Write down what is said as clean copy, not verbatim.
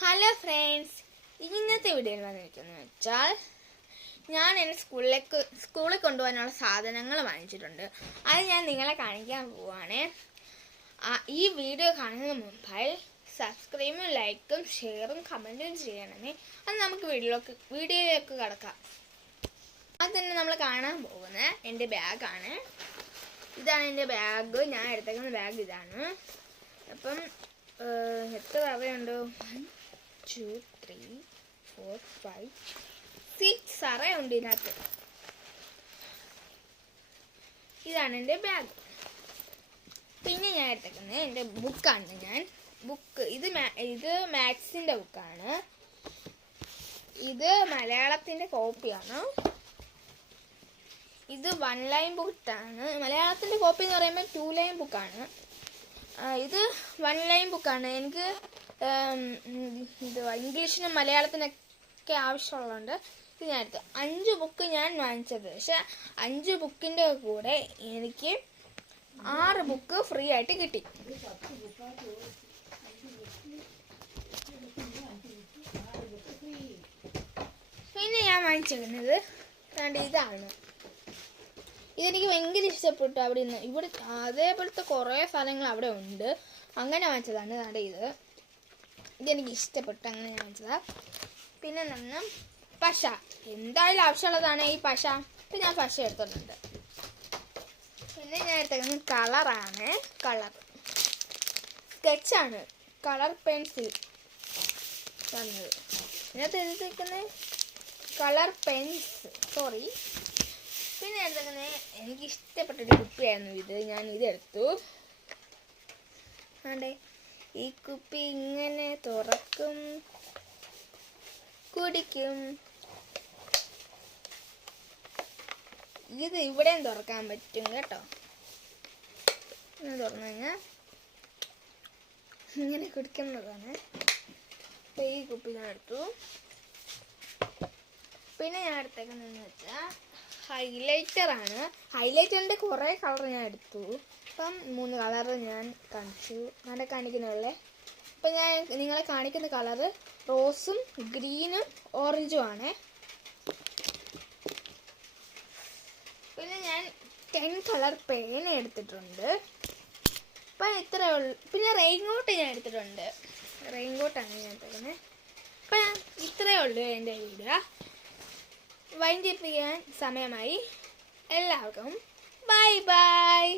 Hello friends, ഇന്നത്തെ വീഡിയോയിൽ വന്നിരിക്കുന്നത് വെച്ചാൽ ഞാൻ എൻ്റെ സ്കൂളിൽ കൊണ്ടുപോകാനുള്ള സാധനങ്ങൾ വാങ്ങിച്ചിട്ടുണ്ട്. അത് ഞാൻ നിങ്ങളെ കാണിക്കാൻ പോവുകയാണ്. ഈ വീഡിയോ കാണുന്നതിന് മുമ്പായി സബ്സ്ക്രൈബും ലൈക്കും ഷെയറും കമൻറ്റും ചെയ്യണമേ. അത് നമുക്ക് വീഡിയോയിലേക്ക് കടക്കാം. അത് തന്നെ നമ്മൾ കാണാൻ പോകുന്നത് എൻ്റെ ബാഗാണ്. ഇതാണ് എൻ്റെ ബാഗ്. ഞാൻ എടുത്തേക്കുന്ന ബാഗ് ഇതാണ്. അപ്പം എത്ര അറയുണ്ട്? 1 2 3 4 5 6 അറയുണ്ട് ഇതിനകത്ത്. ഇതാണ് എൻ്റെ ബാഗ്. പിന്നെ ഞാൻ എടുത്തേക്കുന്നത് എൻ്റെ ബുക്കാണ്. ഇത് മാത്സിൻ്റെ ബുക്കാണ്. ഇത് മലയാളത്തിൻ്റെ കോപ്പിയാണ്. ഇത് 1 ലൈൻ ബുക്കാണ്. മലയാളത്തിൻ്റെ കോപ്പി എന്ന് പറയുമ്പോൾ 2 ലൈൻ ബുക്കാണ്. ഇത് 1 ലൈൻ ബുക്കാണ്. എനിക്ക് ഇംഗ്ലീഷിനും മലയാളത്തിനൊക്കെ ആവശ്യമുള്ളതുകൊണ്ട് ഇത് ഞാൻ എടുത്തു. 5 ബുക്ക് ഞാൻ വാങ്ങിച്ചത്. പക്ഷെ 5 ബുക്കിൻ്റെ കൂടെ എനിക്ക് 6 ബുക്ക് ഫ്രീ ആയിട്ട് കിട്ടി. പിന്നെ ഞാൻ വാങ്ങിച്ചിരുന്നത് ഇതാണ്. ഇതെനിക്ക് ഭയങ്കര ഇഷ്ടപ്പെട്ടു. ഇവിടെ അതേപോലത്തെ കുറേ സാധനങ്ങൾ അവിടെ ഉണ്ട്. അങ്ങനെ വാങ്ങിച്ചതാണ്. ഇതെനിക്ക് ഇഷ്ടപ്പെട്ടു, അങ്ങനെ ഞാൻ വാങ്ങിച്ചതാണ്. പിന്നെ പശ എന്തായാലും ആവശ്യമുള്ളതാണ് ഈ പശ. ഇപ്പം ഞാൻ പശ എടുത്തിട്ടുണ്ട്. പിന്നെ ഞാൻ എടുത്തേക്കുന്നത് കളറാണ്. സ്കെച്ചാണ്. കളർ പെൻസിൽ തന്നത്. ഇതിനകത്ത് എഴുതിയിരിക്കുന്നത് കളർ പെൻസ്. പിന്നെ എടുത്തേക്കുന്നത് എനിക്ക് ഇഷ്ടപ്പെട്ടൊരു കുപ്പിയായിരുന്നു ഇത്. ഞാൻ ഇതെടുത്തു. ആണ്ടേ, ഈ കുപ്പി ഇങ്ങനെ തുറക്കും, കുടിക്കും. ഇത് ഇവിടെയും തുറക്കാൻ പറ്റും കേട്ടോ. ഇങ്ങനെ തുറന്നു കഴിഞ്ഞാൽ ഇങ്ങനെ കുടിക്കുന്നതാണ്. അപ്പം ഈ കുപ്പി ഞാൻ എടുത്തു. പിന്നെ ഞാൻ എടുത്തേക്കുന്നതെന്ന് വെച്ചാൽ ഹൈലൈറ്ററാണ്. ഹൈലൈറ്ററിൻ്റെ കുറേ കളർ ഞാൻ എടുത്തു. അപ്പം 3 കളർ ഞാൻ കാണിക്കുന്നുള്ളേ. അപ്പം ഞാൻ നിങ്ങളെ കാണിക്കുന്ന കളറ് റോസും ഗ്രീനും ഓറഞ്ചും ആണ്. പിന്നെ ഞാൻ 10 കളർ പേന എടുത്തിട്ടുണ്ട്. അപ്പം ഇത്രയേ ഉള്ളൂ. പിന്നെ റെയിൻകോട്ട് ഞാൻ എടുത്തിട്ടുണ്ട്. റെയിൻകോട്ടാണ് ഞാൻ എടുത്തേക്കുന്നത്. അപ്പം ഇത്രയേ ഉള്ളൂ എൻ്റെ വീഡിയോ. വൈൻഡ് അപ്പ് ചെയ്യാൻ സമയമായി. എല്ലാവർക്കും ബൈ ബൈ.